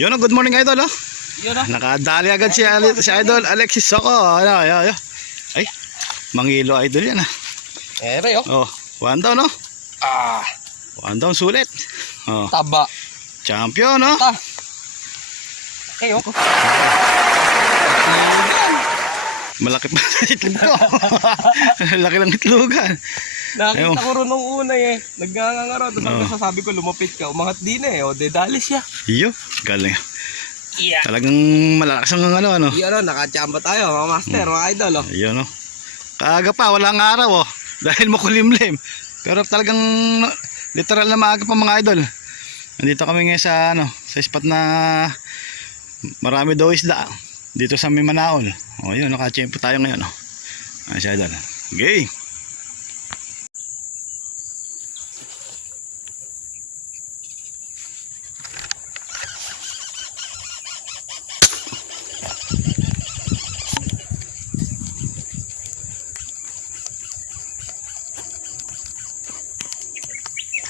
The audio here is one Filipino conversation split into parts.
Yun, oh, good morning idol, oh. Yun ah. Nakadali agad si, Ali- si idol Alexis Soko. Ano, ay, ay, ay. Mangilo idol yan, ah. Ere oh. Oh, one down, oh. Ah, One down, sulit. Oh, taba. champion, oh. Ta. Okay oh. Malaki pa sa itlog ko. Laki ng itlogan. Ayun. Nakita ko rin nung una eh. Nagngangangaro. Tapos hanggang sasabi ko lumapit ka. Umangat din eh. O, dedali siya. Iyo, galing. Yeah. Talagang malakas ang ano, ano. Yung ano, nakachamba tayo mga master, mga idol oh. Ayun, oh. Kaaga pa, walang araw, oh. Dahil makulimlim. Pero talagang no, literal na maaga pa mga idol. Nandito kami ngayon sa ano, sa spot na marami daw isda. Dito sa Mimanaol. O yun, nakachempo tayo ngayon. Oh. Ayun si idol. Okay.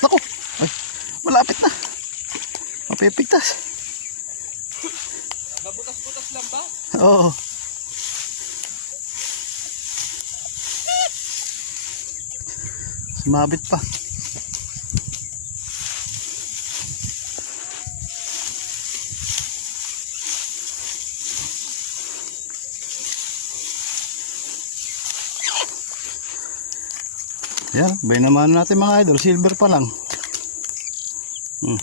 Naku! Ay, malapit na. Mapipigtas. Nabutas-butas lang ba? Oo. Sumabit pa. Yan, bay naman natin mga idol, silver pa lang. Hmm.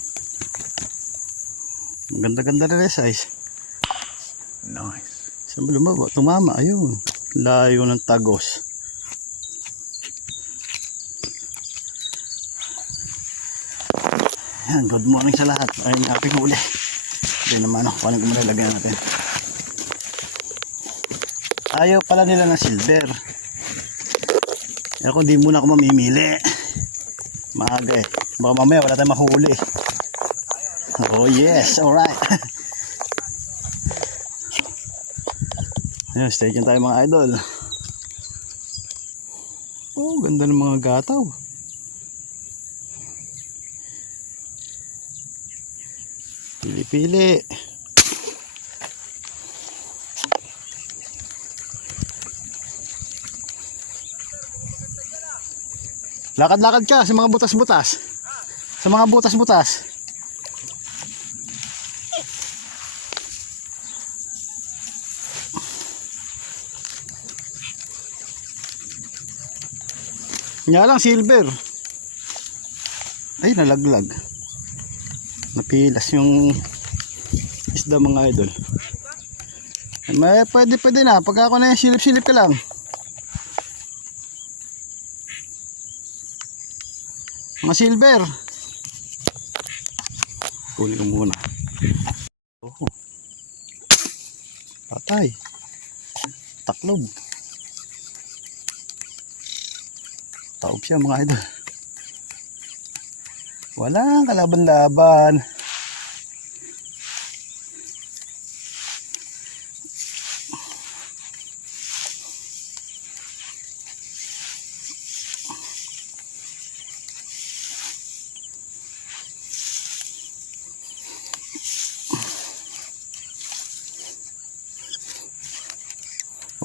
Ganda-ganda rin size. Nice. Saan ba lumaba? Tumama. Ayun. Layo ng tagos. Yan. Good morning sa lahat. Ayun aking huli. Hindi naman ako. Kunin ko muna lagyan natin. Ayaw pala nila ng silver. Ako di muna ako mamimili. Maaga eh. Baka mamaya wala tayong mahuli. Oh yes. Alright. Ayan, stay tayo mga idol. Oh, ganda ng mga gataw. Pili-pili. Lakad-lakad ka sa mga butas-butas. Sa mga butas-butas. Nga lang silver. Ay, nalaglag. Napilas yung isda mga idol. May pwede pwede na. Pag ako na yung silip-silip ka lang. Mga silver. Kunin ko muna. Oh. Patay. Taklob. Taob siya mga idol. Walang kalaban-laban.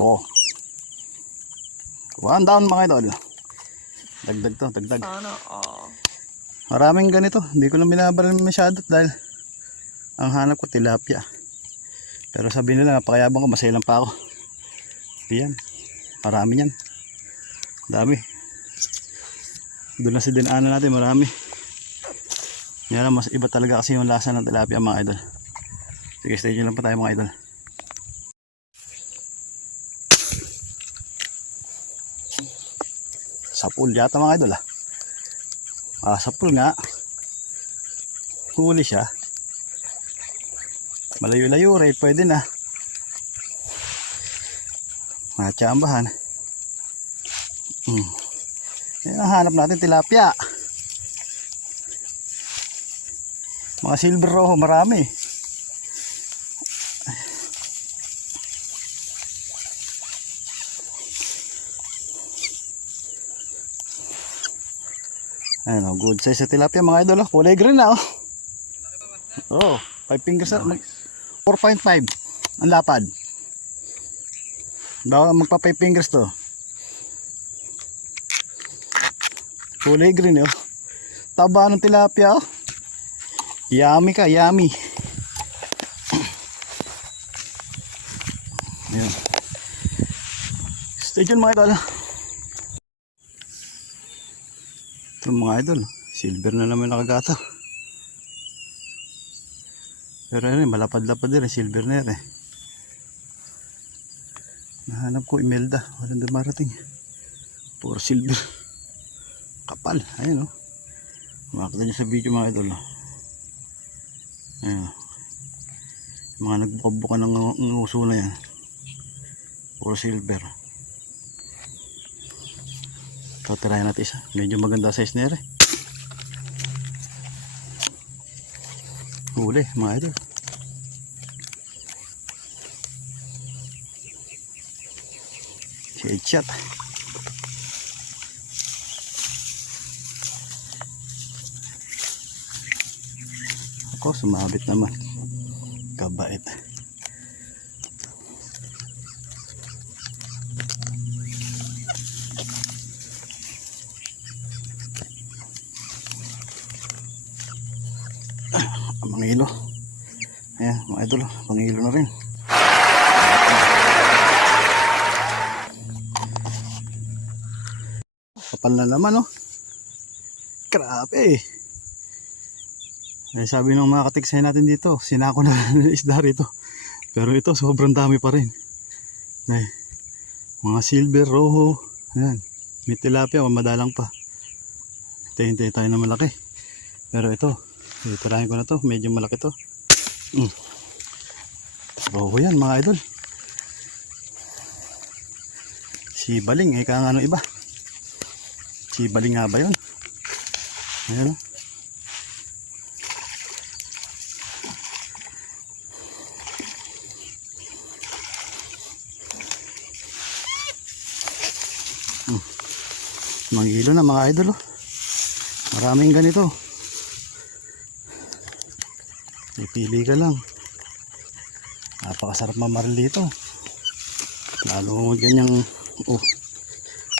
Oh. One down mga idol. Dagdag to, dagdag. Sana oh. Maraming ganito. Hindi ko lang binabaral masyado dahil ang hanap ko tilapia. Pero sabi nila napakayabang ko, masailang pa ako. Yan. Marami yan. Dami. Doon na si dinaanan natin, marami. Yan lang, mas iba talaga kasi yung lasa ng tilapia mga idol. Sige, stay tuned lang pa tayo mga idol. Sapul yata mga idol ah. Ah, sapul nga. Huli siya. Malayo-layo rin, pwede na. Matsambahan. Hmm. Yan ang hanap natin, tilapia. Mga silver roho, marami. Ayun oh, good size sa tilapia mga idol oh. Kulay green na oh. Oh, 5 fingers na. mag- 4.5 ang lapad. Baka magpa 5 fingers to. Kulay green oh. Taba ng tilapia oh. Yummy ka, yummy. Yan. Stay tuned mga idol. Ito mga idol. Silver na naman nakagato. Pero ano, malapad-lapad din. eh, Silver na yan eh. Nahanap ko Imelda. Walang dumarating. Puro silver. Kapal. Ayun oh. Makakita nyo sa video mga idol. oh. Ayun. oh. Mga nagbuka-buka ng, ng uso na yan. Puro silver. Ito, tirahin natin isa. Medyo maganda size na yan eh. Huli, mga idol. Headshot. Ako, sumabit naman. Kabait. ang mga ilo. Ayan, mga idol, pangilo na rin. Kapal na naman, oh. Grabe, eh. Eh, sabi ng mga katiksay natin dito, sinako na isda rito. Pero ito, sobrang dami pa rin. Ay, mga silver, roho, ayan. May tilapia, madalang pa. Hintay-hintay tayo na malaki. Pero ito, Itirahin ko na to. Medyo malaki to. Mm. Roho yan mga idol. Si Baling. Eh kang ano iba. Si Baling nga ba yun? Ayan o. Mm. Mangilo na mga idol oh. Maraming ganito. Ipili ka lang. Napakasarap mamaril dito. Lalo ganyang oh,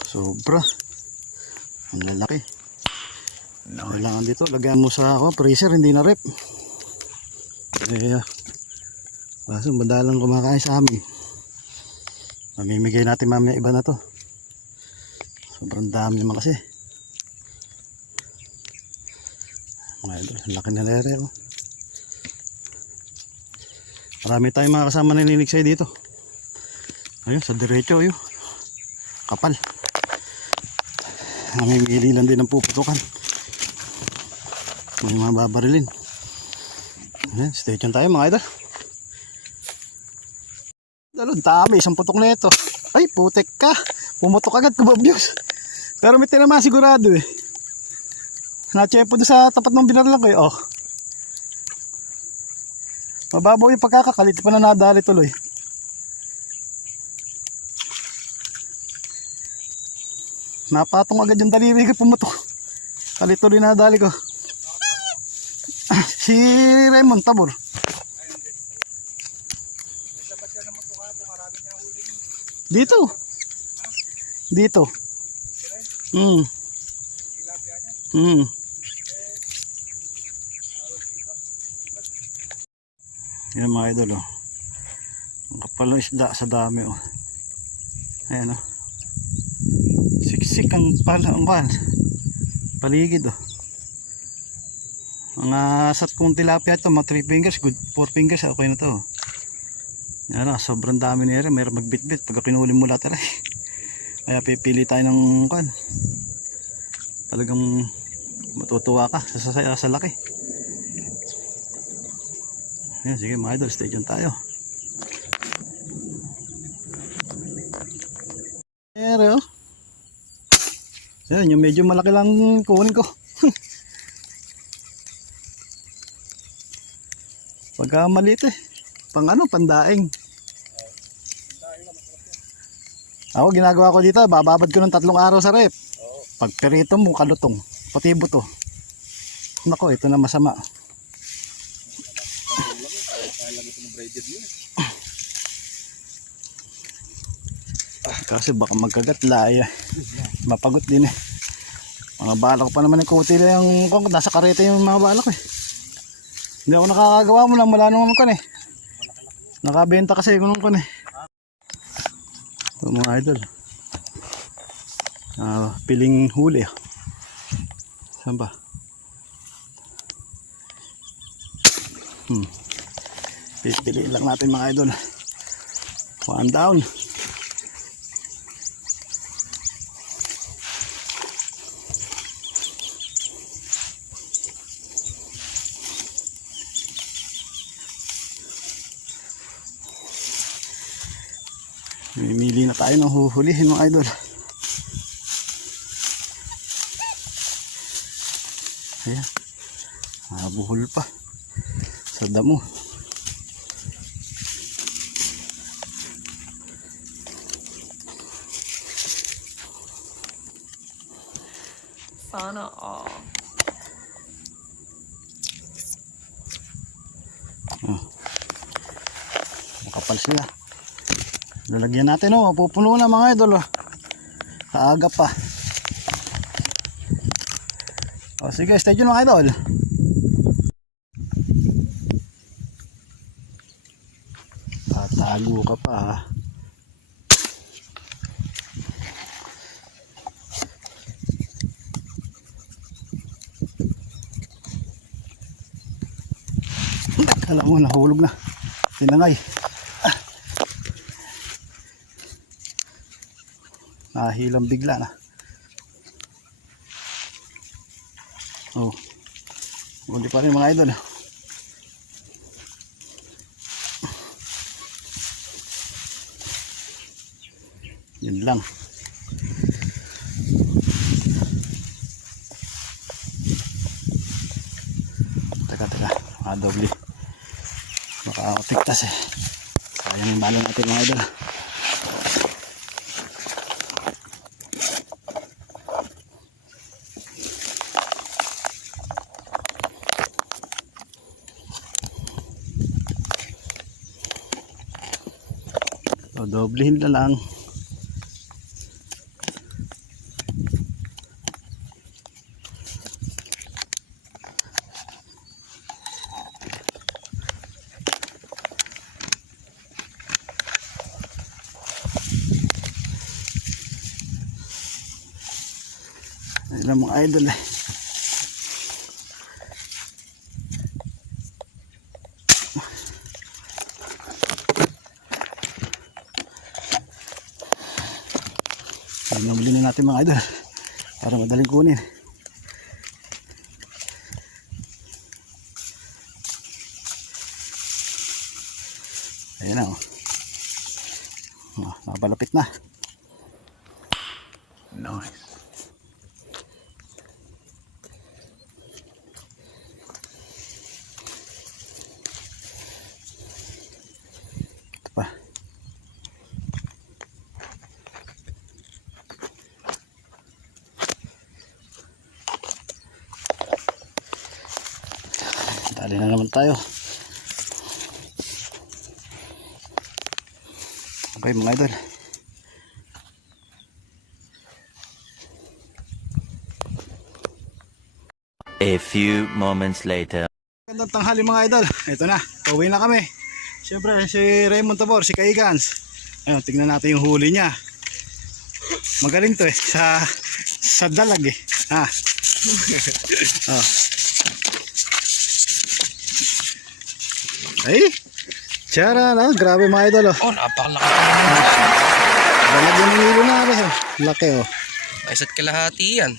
sobra. Ang lalaki. Kailangan dito, lagyan mo sa ako, freezer, hindi na rep. Eh, kaso madalang kumakain sa amin. Mamimigay natin mamaya iba na to. Sobrang dami naman kasi. Mga idol, laki na lere oh. Marami tayong mga kasama na niliksay dito. Ayun, sa diretso yun. Kapal. Namimili lang din ang puputukan. May mga babarilin. Ayan, stay tuned tayo mga idol. Dalon, dami. Isang putok na ito. Ay, putek ka. Pumutok agad, kumabyos. Pero may tinama sigurado eh. Na-chepo doon sa tapat ng binarlang ko eh. Oh. Mababaw yung pagkakakalit pa na nadali tuloy. Napatong agad yung daliri ko pumutok. Kalit tuloy na nadali ko. si Raymond Tabor. Dito. Dito. Hmm. Hmm. Yan mga idol oh. Ang kapal ng isda sa dami oh. Ayan oh. Siksik ang pala ang pan. Paligid oh. Mga sat kong tilapia ito, mga 3 fingers, good 4 fingers, okay na to. oh. Yan oh, sobrang dami nila, mayroon magbitbit pag kinuli mo lahat aray. Kaya pipili tayo ng kan. Talagang matutuwa ka sa, sa, sa laki. Yan, sige mga idol, stay tuned tayo. Pero, yan, yung medyo malaki lang kunin ko. Pagka maliit eh. Pang ano, pandaing. Ako, ginagawa ko dito, bababad ko ng tatlong araw sa rep. Pag perito mo, kalutong. Pati buto. Nako, ito na masama. Kasi baka magkagat laya. Mapagot din eh. Mga balak pa naman yung kuti lang yung kung nasa karete yung mga balak eh. Hindi ako nakakagawa mo lang mula nung kan eh. Nakabenta kasi ko nung kan eh. Ito mga idol. Ah, piling huli. ah. Saan ba? Hmm. Pipiliin lang natin mga idol. One down. Na tayo ng huhulihin mga idol. Ayan. Ah, buhol pa. Sa damo. Sana all. Makapal sila. Lalagyan natin oh. Pupuno na mga idol oh. Kaaga pa. O sige, stay tuned mga idol. Tatago ka pa ah. Alam mo, nahulog na. Tinangay. Nahilang bigla na. Oh. Uli pa rin mga idol. Yun lang. Teka, teka. Mga doble. Baka ako tigtas eh. Sayang yung balon natin mga idol. Doblehin na lang. Ayun lang mga idol eh. Nabili na natin mga idol. Para madaling kunin. Ayan na oh. Oh, napalapit na. Dali na naman tayo. Okay mga idol. A few moments later. Magandang tanghali mga idol. Ito na, pauwi na kami. Siyempre, si Raymond Tabor, si Kaigans. Ayun, tignan natin yung huli niya. Magaling to eh, sa, sa dalag eh. Ah. oh. Ay, tiyara na, grabe mga idol oh. Oh, napakalaki. Dalag yung nilo na rin oh. Laki oh. Isa't kalahati yan.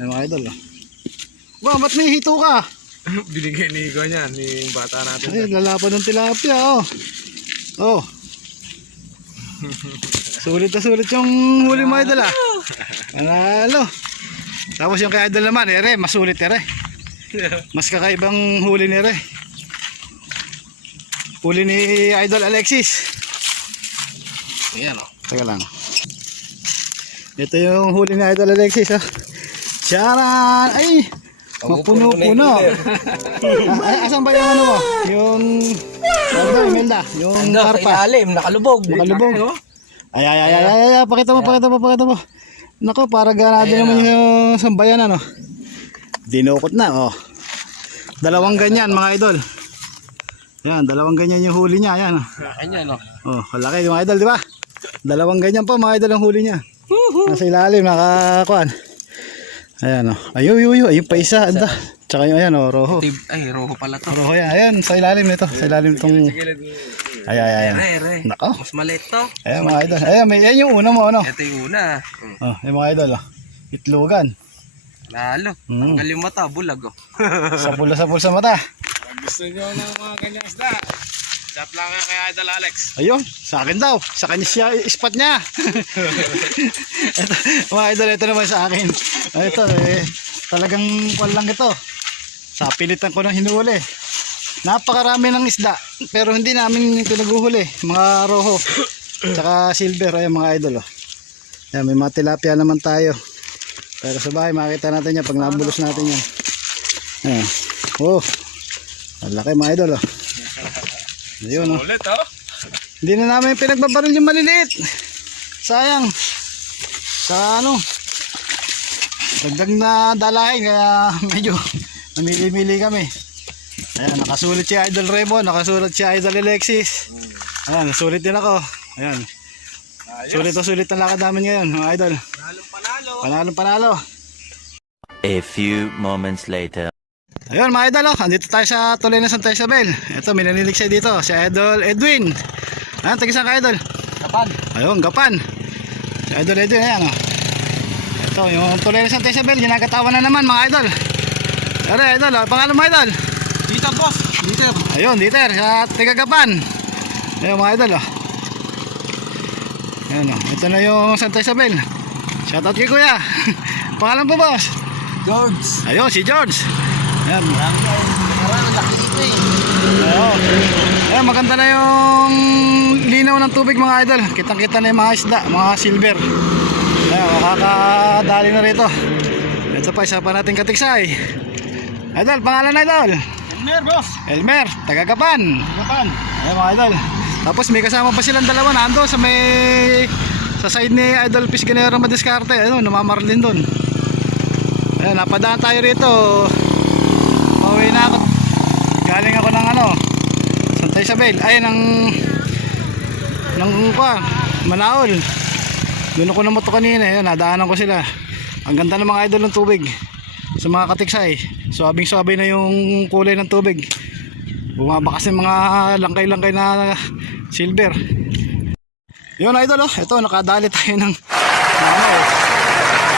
Ay mga idol oh. Wow, ba't may hito ka? Binigay ni Igo niyan, ni bata natin. Ay, lalapan ng tilapia, oh. Oh. sulit na sulit yung huli mo, idol, ah. Panalo. Tapos yung kay idol naman, ere, masulit, ere. Mas kakaibang huli ni ere. Huli ni idol Alexis. Ayan oh. Teka lang. Ito yung huli ni idol Alexis, ah. Charan! Ay! Mapuno-puno. Ay, asan ba yung ano mo? Yung... Ba, Imelda? Yung Ano, karpa. ilalim, nakalubog. Makalubog. Ay, ay, ay, ay, ay, ay, pakita mo, pakita mo, pakita mo. Nako, para ganado naman yung sambayan, ano. Dinukot na, oh. Dalawang ganyan, mga idol. Yan, dalawang ganyan yung huli niya, yan. oh. Kanya, no? Oh, malaki mga idol, di ba? Dalawang ganyan pa mga idol ang huli niya. Nasa ilalim, nakakuan. Ayan, oh. Ayun, ayun, ayun, ayun pa isa. Anda. Tsaka yung ayan, oh, roho. Ay, roho pala to. Roho yan, ayan, sa ilalim nito. Sa ilalim itong... Ay, ay, ay. Nako. Mas maliit to. Ayan mga idol. Ayan, may, yan yung una mo, ano? Ito yung una. Hmm. Oh, yung mga idol, oh. Itlogan. Lalo. Mm. Tanggal yung mata, bulag, oh. Sapul na sapul sa mata. Gusto nyo ng mga ganyang isda? Chat lang nga kay Idol Alex. Ayun, sa akin daw. Sa kanya siya, spot niya. ito, mga idol, ito naman sa akin. Ito, eh, talagang kwan lang ito. Sa pilitan ko ng hinuli. Napakarami ng isda, pero hindi namin pinaguhuli. Mga roho, tsaka silver, ayan mga idol. Oh. Ayan, may mga tilapia naman tayo. Pero sa bahay, makita natin yan pag nabulos natin yan. Ayan. Oh, ang laki mga idol. Oh. Ayun, oh. Ulit, oh. Hindi na namin pinagbabaril yung maliliit. Sayang. Sa ano. Dagdag na dalahin kaya medyo namili-mili kami. Ayan, nakasulit si Idol Raymond, nakasulit si Idol Alexis. Ayan, nasulit din ako. Ayan. Sulit na sulit ang lakad namin ngayon, mga idol. Panalong panalo. Panalo, panalo. A few moments later. Ayun mga idol, oh, andito tayo sa tuloy ng Santa Isabel. Ito, may nanilig siya dito, si Idol Edwin. Ayan, tagisan ka Idol. Kapan. Ayun, gapan. Si Idol Edwin, ayan o. Ito, yung tuloy ng Santa Isabel, ginagatawan na naman mga idol. Ano, idol, oh, pangalan mo idol? Dito, boss. Dito. Ayun, Dieter, sa Tigagapan. Ayun mga idol, oh. Ayan o, ito na yung Santa Isabel. Shoutout kay kuya. pangalan po boss? George. Ayun, si George. Ayan, Parang laki dito eh. Oo. Ayan, maganda na yung linaw ng tubig mga idol. Kitang-kita na yung mga isda, mga silver. Ayan, makakadali na rito. Ito pa, isa pa natin katiksay. Idol, pangalan na idol? Elmer, boss. Elmer, taga-Gapan. Gapan. Ayan mga idol. Tapos may kasama pa silang dalawa nando sa may sa side ni Idol Fish Ganero Madiskarte. Ano, namamarlin doon. Ayan, napadaan tayo rito. Pauwi na ako. Galing ako ng ano, Santa Isabel. Ay, ng ng kwa, Manaol. Doon ako namoto kanina. Ayan, nadaanan ko sila. Ang ganda ng mga idol ng tubig. Sa mga katiksay. Swabing swabay na yung kulay ng tubig. Bumaba kasi mga langkay-langkay na silver. Yun idol oh, ito nakadali tayo ng ano eh.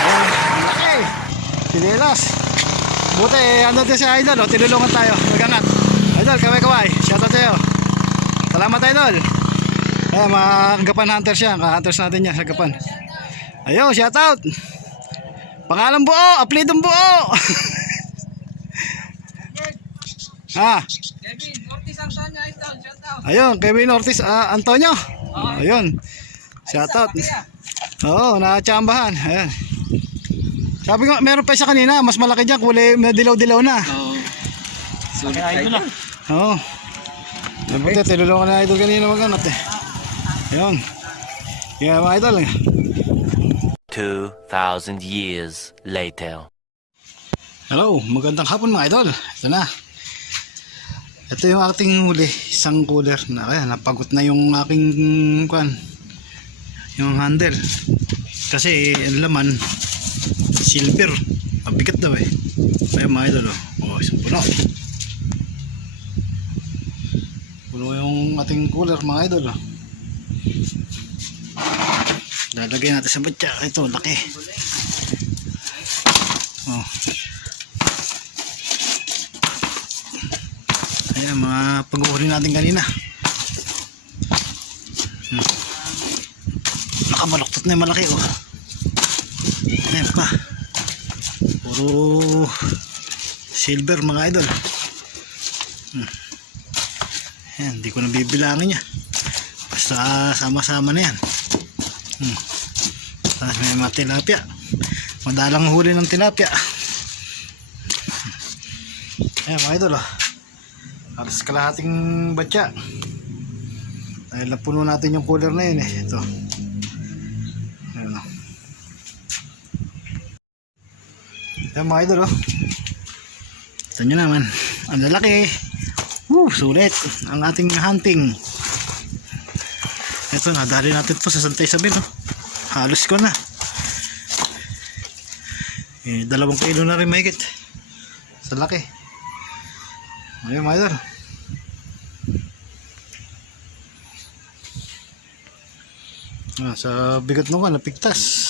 Ayan, ang. Sinelas. Buti eh, ano din si idol oh, tinulungan tayo. Magangat. Idol, kaway-kaway. Shoutout sa'yo. Salamat idol. Ayan, mga gapan hunters yan. Ka-hunters natin yan sa gapan. Ayun, shoutout. Pangalan buo, aplidong buo. ah, Kevin, Ortiz Antonio, Idol. Shout out. ayun, Kevin Ortiz, ah, Antonio. Ayun. Shoutout. Oo, nakachambahan. Ayan. Sabi ko, meron pa isa kanina, mas malaki dyan, kulay na dilaw-dilaw na. Oo. Sulit idol ah. Oo. Dapat tinulungan na idol kanina maganap eh. Ayun. Kaya mga idol, 2,000 years later. Hello, magandang hapon mga idol. Ito na. Ito yung ating huli, isang cooler na kaya napagot na yung aking kwan. Yung handle. Kasi ang laman silver. Mabigat daw eh. Kaya mga idol oh. Oh, isang puno. Puno yung ating cooler mga idol oh. Lalagay natin sa batya. Ito, laki. Oh. Ayan, mga pag-uuli natin kanina. Hmm. Nakabaloktot na yung malaki oh. Ayan pa. Puro silver mga idol. Hmm. Ayan, hindi ko na bibilangin niya. Basta sama-sama na yan. Hmm. Tapos may mga tilapia. Madalang huli ng tilapia. Ayan mga idol oh. Alas kalahating batya. Dahil napuno natin yung cooler na yun eh. Ito. Ayan oh. Ayan mga idol oh. Ito nyo naman. Ang lalaki. Woo, sulit. Ang ating hunting. Ito, nadali natin to sa Santa Isabel. Oh. Halos ko na. Eh, dalawang kilo na rin mahigit. Sa laki. Ayun, mga idol. Ah, sa bigat mo ka, napigtas.